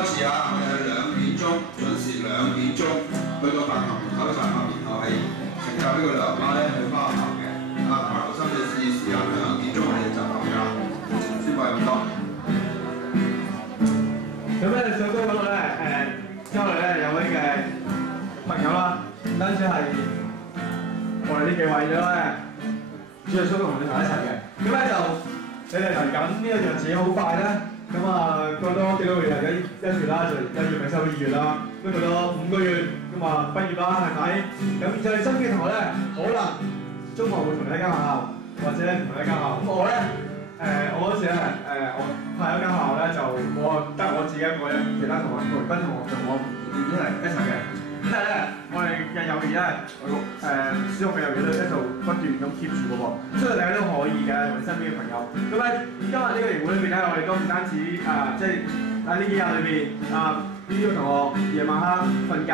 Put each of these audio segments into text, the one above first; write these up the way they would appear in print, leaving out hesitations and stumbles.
開始啊！我哋係2點鐘，準時2點鐘去到飯堂門口集合，然後係乘搭呢個梁媽咧去花學校嘅。啊，同埋留心你注意時間，2點鐘我哋集合㗎。宣佈咁多。咁咧上高嗰度咧，周圍咧有位嘅朋友啦，唔單止係我哋呢幾位咗咧，主要叔都同你同一齊嘅。咁咧就你哋嚟緊呢個日子好快咧。咁啊，過多幾個月就1月啦，就1月咪收到2月啦，跟住到5個月，咁啊畢業啦，係咪？咁就係新嘅同學咧，可能中學會同你一間學校，或者唔同一間學校。咁我咧，我嗰時咧，我派一間學校咧，就我得我自己一個啫，其他同學同班同學就我唔一齊嘅。咁但係咧，我哋嘅友誼咧，小學嘅友誼咧，一路不斷咁 keep 住嘅喎，所以大家都可以嘅，同你身邊嘅朋友。咁咧，今日呢個營會裏邊咧，我哋都唔單止即係喺呢幾日裏邊呢啲同學夜晚黑瞓覺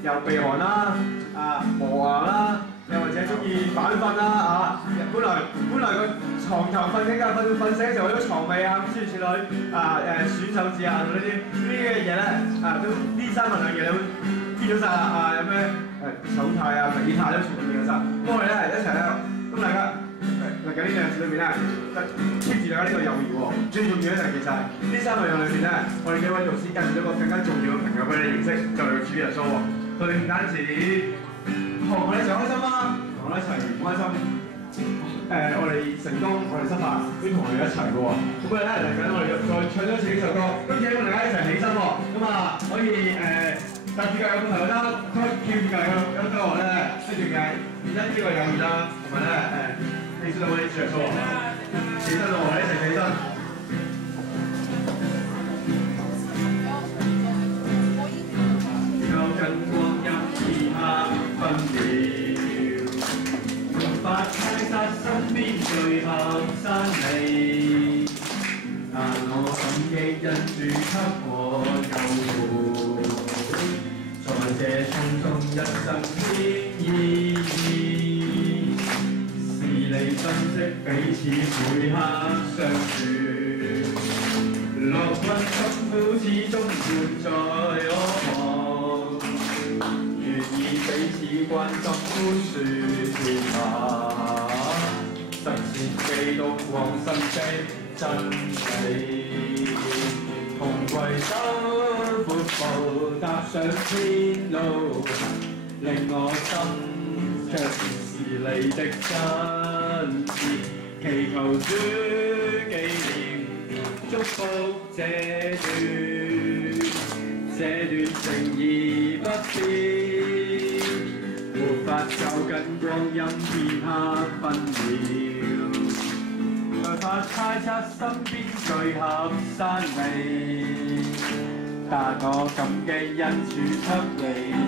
又鼻鼾啦，磨牙啦，又或者中意反瞓啦本來個床頭瞓醒覺，瞓醒嘅時候有啲床味諸如此類選手指呢啲嘅嘢咧都呢3樣嘢都見咗晒啦有咩手態美態都全部見咗晒。咁我哋咧一齊咧，咁大家嚟緊呢2日裏邊咧，keep 住大家呢個友誼喎。最重要咧就係其實呢3樣裏邊咧，我哋幾位導師介紹咗個更加重要嘅朋友俾你認識，就係主耶穌喎。佢哋唔單止同我哋一齊開心啦，同我哋一齊唔開心。我哋成功，我哋失敗，都同我哋一齊嘅喎。咁我哋咧嚟緊，我哋再唱多次呢首歌，跟住希望大家一齊起身喎。咁可以搭住腳有個朋友啦，跳住腳有個我咧，跟住嘅而家呢個友誼啦，同埋咧起身我哋主耶穌，起身我哋一齊起身。靠近光陰此刻分秒。無法猜測身邊最後生利，但我感激因主給我救護，在這匆匆一生添意義，是你珍惜彼此每刻相處，樂困辛苦始終伴在我旁。願意彼此關心寬恕甜蜜，實踐基督往生的真理，同攜手闊步踏上天路，令我心卻是你的真摯，祈求主紀念祝福這段情義不變，沒法走緊光陰片刻分秒，沒法猜測身邊最合山味，但我感激因主給你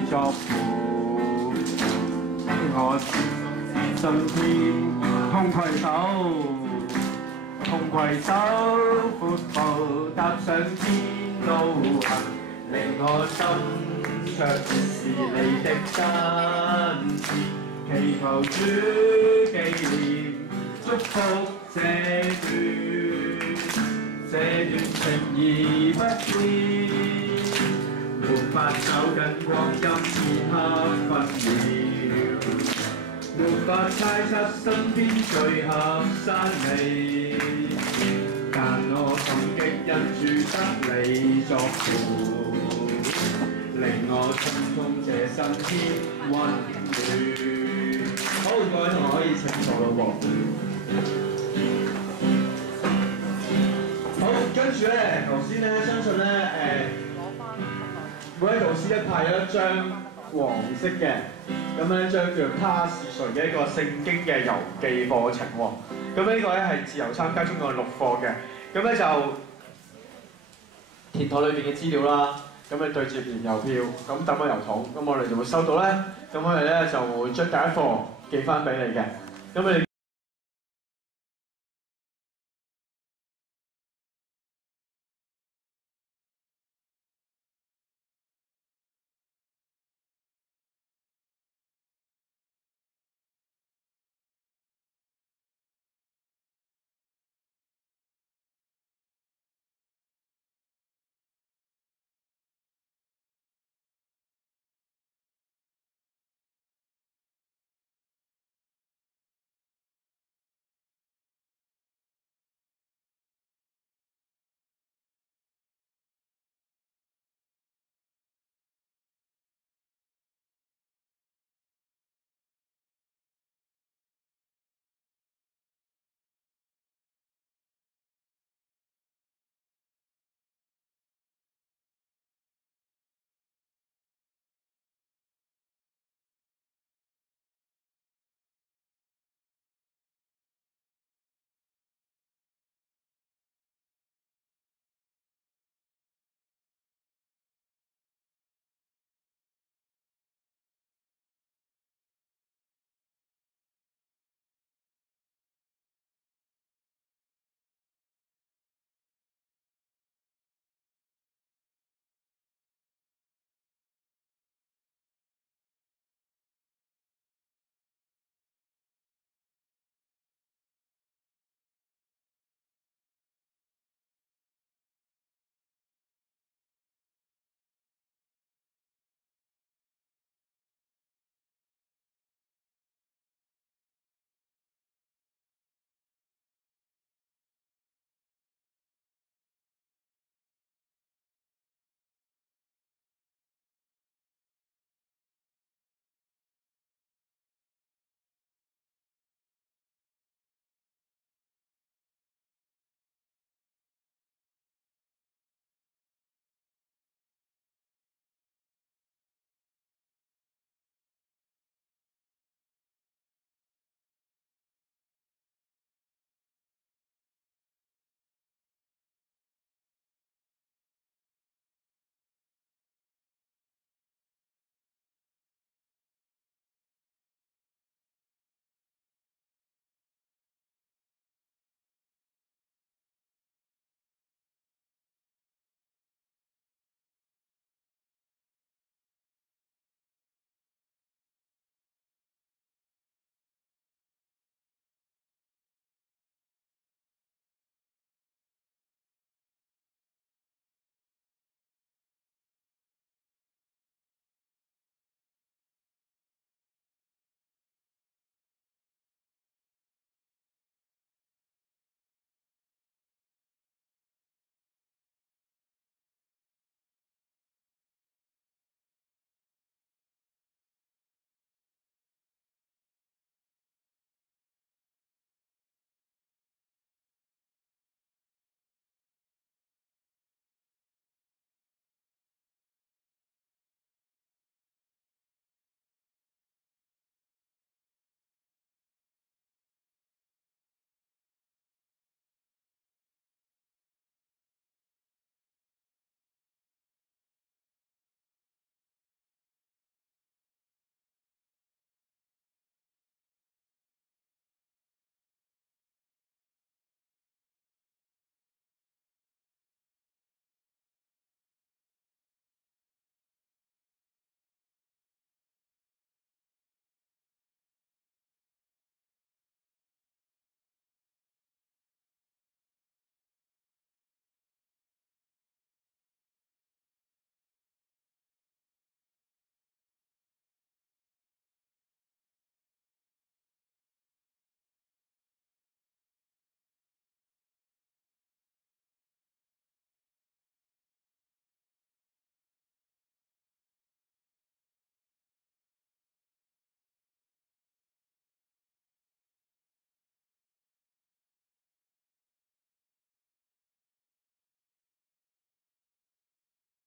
作伴，我信天同攜手闊步踏上天路行，令我心卻是你的真摯，祈求主紀念祝福這段情義不變，沒法走緊光陰片刻分秒，沒法猜測身邊最合山味，但我感激因主得你作伴，令我心中這生天溫暖。好，各位同學可以請坐咯喎。好，跟住咧，頭先咧，相信咧，每位導師一派咗一張黃色嘅，咁樣一張叫他是誰嘅一個聖經嘅遊記課程喎。咁呢個咧係自由參加中國6課嘅，咁咧就填妥裏邊嘅資料啦。咁你對住填郵票，咁抌個郵筒，咁我哋就會收到咧，咁我哋咧就會將第一課寄翻俾你嘅，咁你。